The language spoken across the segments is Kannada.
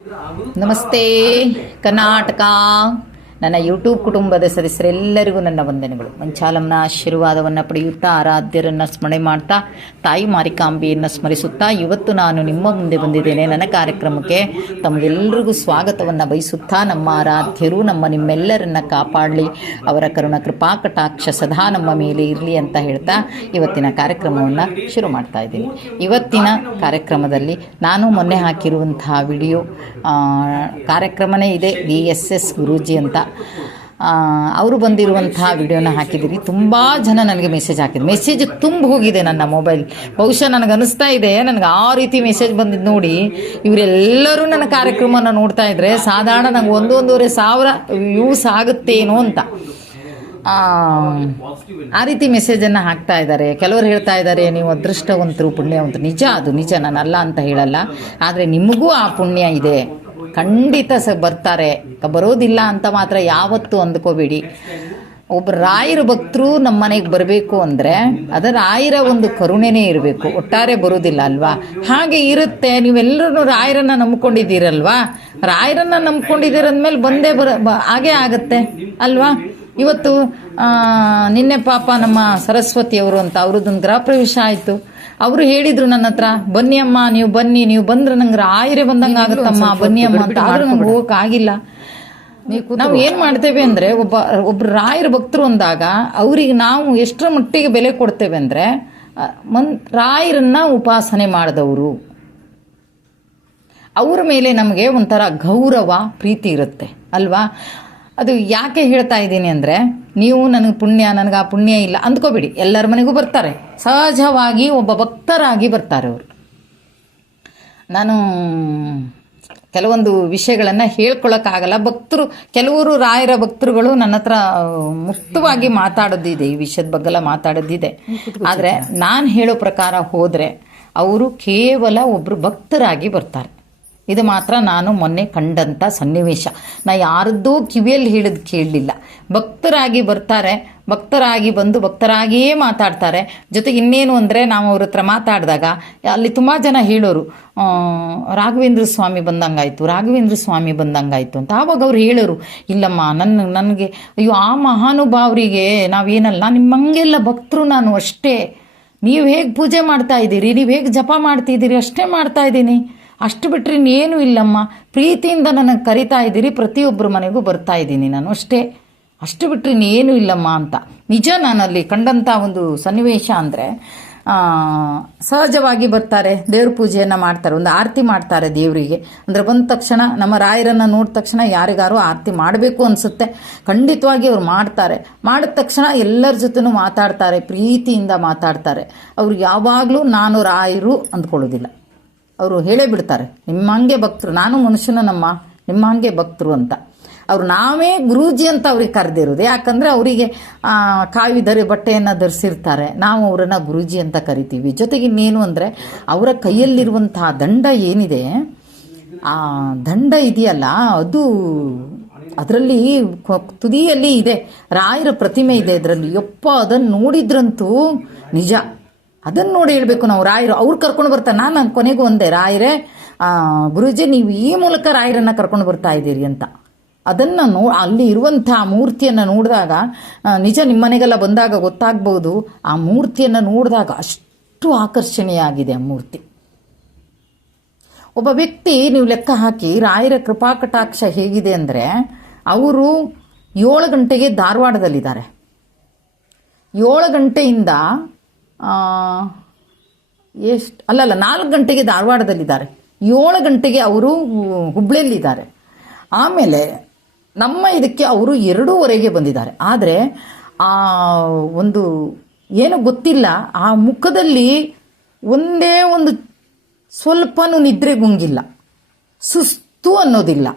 नमस्ते कर्नाटका। ನನ್ನ ಯೂಟ್ಯೂಬ್ ಕುಟುಂಬದ ಸದಸ್ಯರೆಲ್ಲರಿಗೂ ನನ್ನ ವಂದನೆಗಳು. ಮಂಚಾಲಮ್ನ ಆಶೀರ್ವಾದವನ್ನು ಪಡೆಯುತ್ತಾ, ಆರಾಧ್ಯರನ್ನು ಸ್ಮರಣೆ ಮಾಡ್ತಾ, ತಾಯಿ ಮಾರಿಕಾಂಬೆಯನ್ನು ಸ್ಮರಿಸುತ್ತಾ, ಇವತ್ತು ನಾನು ನಿಮ್ಮ ಮುಂದೆ ಬಂದಿದ್ದೇನೆ ನನ್ನ ಕಾರ್ಯಕ್ರಮಕ್ಕೆ. ತಮಗೆಲ್ಲರಿಗೂ ಸ್ವಾಗತವನ್ನು ಬಯಸುತ್ತಾ, ನಮ್ಮ ಆರಾಧ್ಯರು, ನಮ್ಮ ನಿಮ್ಮೆಲ್ಲರನ್ನ ಕಾಪಾಡಲಿ. ಅವರ ಕರುಣ ಕೃಪಾ, ಕಟಾಕ್ಷ ಸದಾ ನಮ್ಮ ಮೇಲೆ ಇರಲಿ ಅಂತ ಹೇಳ್ತಾ ಇವತ್ತಿನ ಕಾರ್ಯಕ್ರಮವನ್ನು ಶುರು ಮಾಡ್ತಾ ಇದ್ದೀನಿ. ಇವತ್ತಿನ ಕಾರ್ಯಕ್ರಮದಲ್ಲಿ ನಾನು ಮೊನ್ನೆ ಹಾಕಿರುವಂತಹ ವಿಡಿಯೋ ಕಾರ್ಯಕ್ರಮನೇ ಇದೆ ವಿ ಎಸ್ ಎಸ್ ಗುರೂಜಿ ಅಂತ. ಅವರು ಬಂದಿರುವಂತಹ ವಿಡಿಯೋನ ಹಾಕಿದ್ದೀರಿ. ತುಂಬ ಜನ ನನಗೆ ಮೆಸೇಜ್ ಹಾಕಿದ್ರು. ಮೆಸೇಜ್ ತುಂಬ ಹೋಗಿದೆ ನನ್ನ ಮೊಬೈಲ್ ಬಹುಶಃ ನನಗೆ ಅನಿಸ್ತಾ ಇದೆ ನನಗೆ ಆ ರೀತಿ ಮೆಸೇಜ್ ಬಂದಿದ್ದು ನೋಡಿ ಇವರೆಲ್ಲರೂ ನನ್ನ ಕಾರ್ಯಕ್ರಮನ ನೋಡ್ತಾ ಇದ್ರೆ ಸಾಧಾರಣ ನಂಗೆ ಒಂದು ಒಂದೂವರೆ ಸಾವಿರ ವ್ಯೂಸ್ ಆಗುತ್ತೇನೋ ಅಂತ. ಆ, ಆ ರೀತಿ ಮೆಸೇಜನ್ನು ಹಾಕ್ತಾ ಇದ್ದಾರೆ. ಕೆಲವರು ಹೇಳ್ತಾ ಇದ್ದಾರೆ ನೀವು ಅದೃಷ್ಟವಂತರು ಪುಣ್ಯವಂತರು. ನಿಜ ಅದು ನಿಜ ನಾನು ಅಲ್ಲ ಅಂತ ಹೇಳಲ್ಲ. ಆದರೆ ನಿಮಗೂ ಆ ಪುಣ್ಯ ಇದೆ. ಖಂಡಿತ ಸ ಬರ್ತಾರೆ. ಬರೋದಿಲ್ಲ ಅಂತ ಮಾತ್ರ ಯಾವತ್ತು ಅಂದ್ಕೋಬೇಡಿ. ಒಬ್ಬ ರಾಯರ ಭಕ್ತರು ನಮ್ಮ ಮನೆಗೆ ಬರಬೇಕು ಅಂದರೆ ಅದು ರಾಯರ ಒಂದು ಕರುಣೆನೇ ಇರಬೇಕು. ಒಟ್ಟಾರೆ ಬರೋದಿಲ್ಲ ಅಲ್ವಾ? ಹಾಗೆ ಇರುತ್ತೆ. ನೀವೆಲ್ಲರೂ ರಾಯರನ್ನ ನಂಬ್ಕೊಂಡಿದ್ದೀರಲ್ವಾ? ರಾಯರನ್ನ ನಂಬ್ಕೊಂಡಿದ್ದೀರಂದ್ಮೇಲೆ ಬಂದೇ ಬರ ಹಾಗೇ ಆಗುತ್ತೆ ಅಲ್ವಾ? ಇವತ್ತು ನಿನ್ನೆ ಪಾಪ ನಮ್ಮ ಸರಸ್ವತಿಯವರು ಅಂತ ಅವ್ರದ್ದೊಂದು ಗೃಹ ಪ್ರವೇಶ ಆಯಿತು. ಅವರು ಹೇಳಿದ್ರು ನನ್ನ ಹತ್ರ ಬನ್ನಿ ಅಮ್ಮ ನೀವು ಬನ್ನಿ ನೀವು ಬಂದ್ರೆ ನಂಗೆ ರಾಯರೇ ಬಂದಂಗ ಆಗುತ್ತಮ್ಮ ಬನ್ನಿ ಅಮ್ಮ ಅಂತ ಆದ್ರೂ ನಂಗೆ ಹೋಗಕ್ ಆಗಿಲ್ಲ ನಾವು ಏನ್ ಮಾಡ್ತೇವೆ ಅಂದ್ರೆ ಒಬ್ಬ ಒಬ್ರು ರಾಯರ ಭಕ್ತರು ಅಂದಾಗ ಅವರಿಗೆ ನಾವು ಎಷ್ಟರ ಮಟ್ಟಿಗೆ ಬೆಲೆ ಕೊಡ್ತೇವೆ ಅಂದ್ರೆ ಮನ್ ರಾಯರನ್ನ ಉಪಾಸನೆ ಮಾಡಿದವರು. ಅವರ ಮೇಲೆ ನಮಗೆ ಒಂಥರ ಗೌರವ ಪ್ರೀತಿ ಇರುತ್ತೆ ಅಲ್ವಾ? ಅದು ಯಾಕೆ ಹೇಳ್ತಾ ಇದ್ದೀನಿ ಅಂದರೆ ನೀವು ನನಗೆ ಪುಣ್ಯ ನನಗೆ ಆ ಪುಣ್ಯ ಇಲ್ಲ ಅಂದ್ಕೋಬೇಡಿ. ಎಲ್ಲರ ಮನೆಗೂ ಬರ್ತಾರೆ. ಸಹಜವಾಗಿ ಒಬ್ಬ ಭಕ್ತರಾಗಿ ಬರ್ತಾರೆ ಅವರು. ನಾನು ಕೆಲವೊಂದು ವಿಷಯಗಳನ್ನು ಹೇಳ್ಕೊಳಕ್ಕಾಗಲ್ಲ. ಭಕ್ತರು ಕೆಲವರು ರಾಯರ ಭಕ್ತರುಗಳು ನನ್ನ ಹತ್ರ ಮುಕ್ತವಾಗಿ ಮಾತಾಡೋದಿದೆ. ಈ ವಿಷಯದ ಬಗ್ಗೆಲ್ಲ ಮಾತಾಡೋದಿದೆ. ಆದರೆ ನಾನು ಹೇಳೋ ಪ್ರಕಾರ ಹೋದರೆ ಅವರು ಕೇವಲ ಒಬ್ಬರು ಭಕ್ತರಾಗಿ ಬರ್ತಾರೆ. ಇದು ಮಾತ್ರ ನಾನು ಮೊನ್ನೆ ಕಂಡಂಥ ಸನ್ನಿವೇಶ. ನಾ ಯಾರದ್ದೂ ಕಿವಿಯಲ್ಲಿ ಹೇಳಿದ್ ಕೇಳಲಿಲ್ಲ. ಭಕ್ತರಾಗಿ ಬರ್ತಾರೆ, ಭಕ್ತರಾಗಿ ಬಂದು ಭಕ್ತರಾಗಿಯೇ ಮಾತಾಡ್ತಾರೆ. ಜೊತೆಗೆ ಇನ್ನೇನು ಅಂದರೆ ನಾವು ಅವ್ರ ಹತ್ರ ಮಾತಾಡಿದಾಗ ಅಲ್ಲಿ ತುಂಬ ಜನ ಹೇಳೋರು ರಾಘವೇಂದ್ರ ಸ್ವಾಮಿ ಬಂದಂಗಾಯ್ತು, ರಾಘವೇಂದ್ರ ಸ್ವಾಮಿ ಬಂದಂಗಾಯ್ತು ಅಂತ. ಆವಾಗ ಅವ್ರು ಹೇಳೋರು, ಇಲ್ಲಮ್ಮ ನನ್ನ ನನಗೆ, ಅಯ್ಯೋ, ಆ ಮಹಾನುಭಾವರಿಗೆ ನಾವೇನಲ್ಲ, ನಿಮ್ಮಂಗೆಲ್ಲ ಭಕ್ತರು ನಾನು ಅಷ್ಟೇ. ನೀವು ಹೇಗೆ ಪೂಜೆ ಮಾಡ್ತಾ ಇದ್ದೀರಿ, ನೀವು ಹೇಗೆ ಜಪ ಮಾಡ್ತಿದ್ದೀರಿ, ಅಷ್ಟೇ ಮಾಡ್ತಾ ಇದ್ದೀನಿ. ಅಷ್ಟು ಬಿಟ್ಟರೆ ಇನ್ನೇನು ಇಲ್ಲಮ್ಮ. ಪ್ರೀತಿಯಿಂದ ನನಗೆ ಕರಿತಾ ಇದ್ದೀರಿ ಪ್ರತಿಯೊಬ್ಬರ ಮನೆಗೂ ಬರ್ತಾ ಇದ್ದೀನಿ ನಾನು ಅಷ್ಟೇ. ಅಷ್ಟು ಬಿಟ್ಟರೆ ಇನ್ನೇನು ಇಲ್ಲಮ್ಮ ಅಂತ. ನಿಜ ನಾನಲ್ಲಿ ಕಂಡಂಥ ಒಂದು ಸನ್ನಿವೇಶ ಅಂದರೆ ಸಹಜವಾಗಿ ಬರ್ತಾರೆ, ದೇವ್ರ ಪೂಜೆಯನ್ನು ಮಾಡ್ತಾರೆ, ಒಂದು ಆರತಿ ಮಾಡ್ತಾರೆ ದೇವರಿಗೆ. ಅಂದರೆ ಬಂದ ತಕ್ಷಣ, ನಮ್ಮ ರಾಯರನ್ನು ನೋಡಿದ ತಕ್ಷಣ ಯಾರಿಗಾರು ಆರತಿ ಮಾಡಬೇಕು ಅನಿಸುತ್ತೆ. ಖಂಡಿತವಾಗಿ ಅವ್ರು ಮಾಡ್ತಾರೆ. ಮಾಡಿದ ತಕ್ಷಣ ಎಲ್ಲರ ಜೊತೆನೂ ಮಾತಾಡ್ತಾರೆ, ಪ್ರೀತಿಯಿಂದ ಮಾತಾಡ್ತಾರೆ. ಅವ್ರು ಯಾವಾಗಲೂ ನಾನು ರಾಯರು ಅಂದ್ಕೊಳ್ಳೋದಿಲ್ಲ. ಅವರು ಹೇಳೇ ಬಿಡ್ತಾರೆ ನಿಮ್ಮಂಗೆ ಭಕ್ತರು, ನಾನು ಮನುಷ್ಯನಮ್ಮ ನಿಮ್ಮ ಹಂಗೆ ಭಕ್ತರು ಅಂತ. ಅವ್ರು ನಾವೇ ಗುರೂಜಿ ಅಂತ ಅವ್ರಿಗೆ ಕರೆದಿರೋದು. ಯಾಕಂದರೆ ಅವರಿಗೆ ಕಾವಿ ಧರೆ ಬಟ್ಟೆಯನ್ನು ಧರಿಸಿರ್ತಾರೆ. ನಾವು ಅವರನ್ನು ಗುರೂಜಿ ಅಂತ ಕರಿತೀವಿ. ಜೊತೆಗೆ ಇನ್ನೇನು ಅಂದರೆ, ಅವರ ಕೈಯಲ್ಲಿರುವಂತಹ ದಂಡ ಏನಿದೆ, ಆ, ದಂಡ ಇದೆಯಲ್ಲ, ಅದು ಅದರಲ್ಲಿ ತುದಿಯಲ್ಲಿ ಇದೆ. ರಾಯರ ಪ್ರತಿಮೆ ಇದೆ ಇದರಲ್ಲಿ. ಯಪ್ಪ ಅದನ್ನು ನೋಡಿದ್ರಂತೂ ನಿಜ. ಅದನ್ನು ನೋಡಿ ಹೇಳ್ಬೇಕು ನಾವು ರಾಯರು. ಅವ್ರು ಕರ್ಕೊಂಡು ಬರ್ತಾರೆ ನಾನು ಕೊನೆಗೂ ಒಂದೇ, ರಾಯರೇ ಗುರುಜಿ, ನೀವು ಈ ಮೂಲಕ ರಾಯರನ್ನ ಕರ್ಕೊಂಡು ಬರ್ತಾ ಇದ್ದೀರಿ ಅಂತ. ಅದನ್ನು ನೋ ಅಲ್ಲಿ ಇರುವಂಥ ಮೂರ್ತಿಯನ್ನು ನೋಡಿದಾಗ ನಿಜ ನಿಮ್ಮ ಮನೆಗೆಲ್ಲ ಬಂದಾಗ ಗೊತ್ತಾಗ್ಬೋದು. ಆ ಮೂರ್ತಿಯನ್ನು ನೋಡಿದಾಗ ಅಷ್ಟು ಆಕರ್ಷಣೀಯ ಆಗಿದೆ ಆ ಮೂರ್ತಿ. ಒಬ್ಬ ವ್ಯಕ್ತಿ ನೀವು ಲೆಕ್ಕ ಹಾಕಿ, ರಾಯರ ಕೃಪಾ ಕಟಾಕ್ಷ ಹೇಗಿದೆ ಅಂದರೆ, ಅವರು ಏಳು ಗಂಟೆಗೆ ಧಾರವಾಡದಲ್ಲಿದ್ದಾರೆ. ಏಳು ಗಂಟೆಯಿಂದ ಎಷ್ಟು ಅಲ್ಲಲ್ಲ, ನಾಲ್ಕು ಗಂಟೆಗೆ ಧಾರವಾಡದಲ್ಲಿದ್ದಾರೆ. ಏಳು ಗಂಟೆಗೆ ಅವರು ಹುಬ್ಳಿಯಲ್ಲಿದ್ದಾರೆ. ಆಮೇಲೆ ನಮ್ಮ ಇದಕ್ಕೆ ಅವರು ಎರಡೂವರೆಗೆ ಬಂದಿದ್ದಾರೆ. ಆದರೆ, ಆ, ಒಂದು ಏನು ಗೊತ್ತಿಲ್ಲ. ಆ ಮುಖದಲ್ಲಿ ಒಂದೇ ಒಂದು ಸ್ವಲ್ಪನೂ ನಿದ್ರೆಗುಂಗಿಲ್ಲ ಸುಸ್ತು ಅನ್ನೋದಿಲ್ಲ.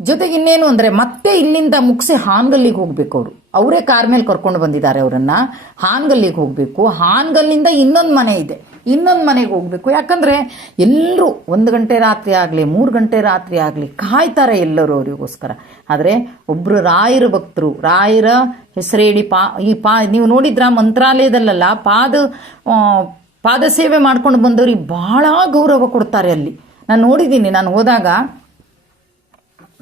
ಜೊತೆಗೆ ಇನ್ನೇನು ಅಂದರೆ, ಮತ್ತೆ ಇಲ್ಲಿಂದ ಮುಗಿಸಿ ಹಾನ್ಗಲ್ಲಿಗೆ ಹೋಗ್ಬೇಕು ಅವರು. ಅವರೇ ಕಾರ್ ಮೇಲೆ ಕರ್ಕೊಂಡು ಬಂದಿದ್ದಾರೆ ಅವರನ್ನ. ಹಾನ್ಗಲ್ಲಿಗೆ ಹೋಗಬೇಕು. ಹಾನ್ಗಲ್ಲಿಂದ ಇನ್ನೊಂದು ಮನೆ ಇದೆ. ಇನ್ನೊಂದು ಮನೆಗೆ ಹೋಗಬೇಕು. ಯಾಕಂದರೆ ಎಲ್ಲರೂ ಒಂದು ಗಂಟೆ ರಾತ್ರಿ ಆಗಲಿ, ಮೂರು ಗಂಟೆ ರಾತ್ರಿ ಆಗಲಿ ಕಾಯ್ತಾರೆ ಎಲ್ಲರೂ ಅವರಿಗೋಸ್ಕರ. ಆದರೆ ಒಬ್ಬರು ರಾಯರ ಭಕ್ತರು, ರಾಯರ ಹೆಸರೇಳಿ ಪಾ, ಈ ಪಾ, ನೀವು ನೋಡಿದ್ರ ಮಂತ್ರಾಲಯದಲ್ಲ ಪಾದ ಪಾದ ಸೇವೆ ಮಾಡ್ಕೊಂಡು ಬಂದವ್ರಿಗೆ ಬಹಳ ಗೌರವ ಕೊಡ್ತಾರೆ ಅಲ್ಲಿ. ನಾನು ನೋಡಿದ್ದೀನಿ ನಾನು ಹೋದಾಗ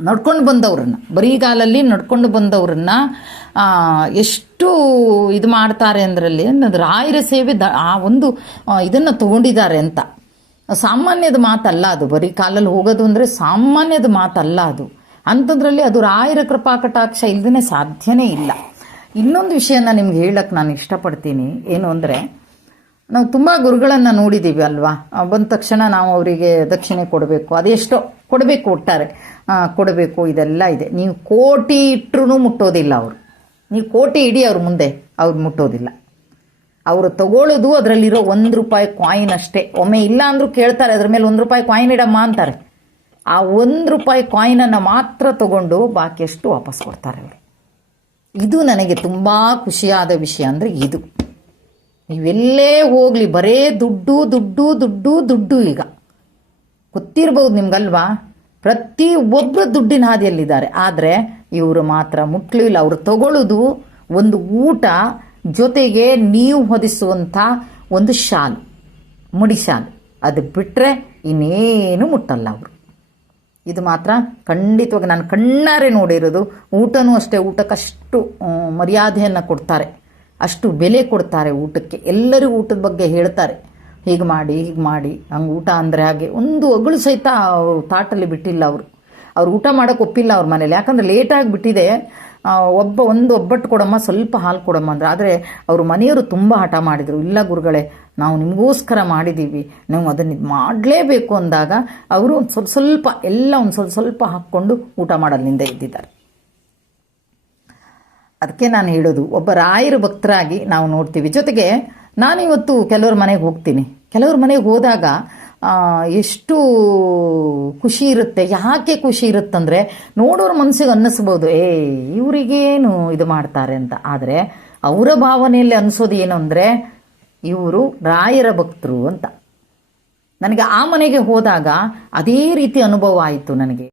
ನಡ್ಕೊಂಡು ಬಂದವ್ರನ್ನ. ಬರೀಗಾಲಲ್ಲಿ ನಡ್ಕೊಂಡು ಬಂದವ್ರನ್ನ ಎಷ್ಟು ಇದು ಮಾಡ್ತಾರೆ ಅಂದ್ರಲ್ಲಿ ರಾಯರ ಸೇವೆ ದ, ಆ ಒಂದು ಇದನ್ನು ಇದನ್ನ ತಗೊಂಡಿದ್ದಾರೆ ಅಂತ. ಸಾಮಾನ್ಯದ ಮಾತಲ್ಲ ಅದು. ಬರೀ ಕಾಲಲ್ಲಿ ಹೋಗೋದು ಅಂದರೆ ಸಾಮಾನ್ಯದ ಮಾತಲ್ಲ ಅದು. ಅಂಥದ್ರಲ್ಲಿ ಅದು ರಾಯರ ಕೃಪಾ ಕಟಾಕ್ಷ ಇಲ್ದೇ ಸಾಧ್ಯನೇ ಇಲ್ಲ. ಇನ್ನೊಂದು ವಿಷಯನ ನಿಮ್ಗೆ ಹೇಳಕ್ಕೆ ನಾನು ಇಷ್ಟಪಡ್ತೀನಿ. ಏನು ಅಂದರೆ ನಾವು ತುಂಬ ಗುರುಗಳನ್ನು ನೋಡಿದ್ದೀವಿ ಅಲ್ವಾ? ಬಂದ ತಕ್ಷಣ ನಾವು ಅವರಿಗೆ ದಕ್ಷಿಣೆ ಕೊಡಬೇಕು. ಅದೆಷ್ಟೋ ಕೊಡಬೇಕು ಒಟ್ಟಾರೆ. ಕೊಡಬೇಕು, ಇದೆಲ್ಲ ಇದೆ. ನೀವು ಕೋಟಿ ಇಟ್ಟರೂ ಮುಟ್ಟೋದಿಲ್ಲ ಅವರು. ನೀವು ಕೋಟಿ ಇಡಿ ಅವ್ರ ಮುಂದೆ, ಅವ್ರು ಮುಟ್ಟೋದಿಲ್ಲ. ಅವರು ತಗೊಳ್ಳೋದು ಅದರಲ್ಲಿರೋ ಒಂದು ರೂಪಾಯಿ ಕಾಯಿನ್ ಅಷ್ಟೇ. ಒಮ್ಮೆ ಇಲ್ಲ ಅಂದ್ರೂ ಕೇಳ್ತಾರೆ, ಅದ್ರ ಮೇಲೆ ಒಂದು ರೂಪಾಯಿ ಕಾಯಿನ್ ಇಡಮ್ಮ ಅಂತಾರೆ. ಆ ಒಂದು ರೂಪಾಯಿ ಕಾಯಿನನ್ನು ಮಾತ್ರ ತಗೊಂಡು ಬಾಕಿಯಷ್ಟು ವಾಪಸ್ ಕೊಡ್ತಾರೆ ಅವರು. ಇದು ನನಗೆ ತುಂಬ ಖುಷಿಯಾದ ವಿಷಯ ಅಂದರೆ ಇದು. ನೀವೆಲ್ಲೇ ಹೋಗಲಿ, ಬರೇ ದುಡ್ಡು ದುಡ್ಡು ದುಡ್ಡು ದುಡ್ಡು ಈಗ. ಗೊತ್ತಿರ್ಬೋದು ನಿಮ್ಗಲ್ವಾ? ಪ್ರತಿ ಒಬ್ಬರು ದುಡ್ಡಿನ ಹಾದಿಯಲ್ಲಿದ್ದಾರೆ. ಆದರೆ ಇವರು ಮಾತ್ರ ಮುಟ್ಲಿಲ್ಲ ಅವರು ತಗೊಳ್ಳೋದು ಒಂದು ಊಟ ಜೊತೆಗೆ ನೀವು ಹೊದಿಸುವಂಥ ಒಂದು ಶಾಲು, ಮುಡಿ ಶಾಲು. ಅದು ಬಿಟ್ಟರೆ ಇನ್ನೇನು ಮುಟ್ಟಲ್ಲ ಅವರು. ಇದು ಮಾತ್ರ ಖಂಡಿತವಾಗಿ ನಾನು ಕಣ್ಣಾರೆ ನೋಡಿರೋದು. ಊಟನೂ ಅಷ್ಟೇ, ಊಟಕ್ಕಷ್ಟು ಮರ್ಯಾದೆಯನ್ನು ಕೊಡ್ತಾರೆ. ಅಷ್ಟು ಬೆಲೆ ಕೊಡ್ತಾರೆ ಊಟಕ್ಕೆ. ಎಲ್ಲರಿಗೂ ಊಟದ ಬಗ್ಗೆ ಹೇಳ್ತಾರೆ. ಹೀಗೆ ಮಾಡಿ ಹೀಗೆ ಮಾಡಿ. ಹಂಗೆ ಊಟ ಅಂದರೆ ಹಾಗೆ. ಒಂದು ಒಗಳು ಸಹಿತ ತಾಟಲ್ಲಿ ಬಿಟ್ಟಿಲ್ಲ ಅವರು. ಅವ್ರು ಊಟ ಮಾಡೋಕೆ ಒಪ್ಪಿಲ್ಲ ಅವ್ರ ಮನೇಲಿ. ಯಾಕಂದ್ರೆ ಲೇಟಾಗಿ ಬಿಟ್ಟಿದೆ. ಒಬ್ಬ, ಒಂದು ಒಬ್ಬಟ್ಟು ಕೊಡಮ್ಮ, ಸ್ವಲ್ಪ ಹಾಲು ಕೊಡಮ್ಮ ಅಂದ್ರೆ. ಆದರೆ ಅವ್ರ ಮನೆಯವರು ತುಂಬ ಹಠ ಮಾಡಿದರು. ಇಲ್ಲ ಗುರುಗಳೇ, ನಾವು ನಿಮಗೋಸ್ಕರ ಮಾಡಿದ್ದೀವಿ ನಾವು ಅದನ್ನು ಇದು ಮಾಡಲೇಬೇಕು ಅಂದಾಗ ಅವರು ಒಂದು ಸ್ವಲ್ಪ ಸ್ವಲ್ಪ, ಎಲ್ಲ ಒಂದು ಸ್ವಲ್ಪ ಸ್ವಲ್ಪ ಹಾಕ್ಕೊಂಡು ಊಟ ಮಾಡಲಿಂದ ಇದ್ದಿದ್ದಾರೆ. ಅದಕ್ಕೆ ನಾನು ಹೇಳೋದು, ಒಬ್ಬ ರಾಯರ ಭಕ್ತರಾಗಿ ನಾವು ನೋಡ್ತೀವಿ. ಜೊತೆಗೆ ನಾನು ಇವತ್ತು ಕೆಲವ್ರ ಮನೆಗೆ ಹೋಗ್ತೀನಿ. ಕೆಲವ್ರ ಮನೆಗೆ ಹೋದಾಗ ಎಷ್ಟು ಖುಷಿ ಇರುತ್ತೆ, ಯಾಕೆ ಖುಷಿ ಇರುತ್ತಂದ್ರೆ ನೋಡೋರ ಮನಸ್ಸಿಗೆ ಅನ್ನಿಸ್ಬೋದು, ಏ, ಇವರಿಗೇನು ಇದು ಮಾಡ್ತಾರೆ ಅಂತ. ಆದರೆ ಅವರ ಭಾವನೆಯಲ್ಲಿ ಅನಿಸೋದು ಏನು ಅಂದರೆ, ಇವರು ರಾಯರ ಭಕ್ತರು ಅಂತ. ನನಗೆ ಆ ಮನೆಗೆ ಹೋದಾಗ ಅದೇ ರೀತಿ ಅನುಭವ ಆಯಿತು ನನಗೆ.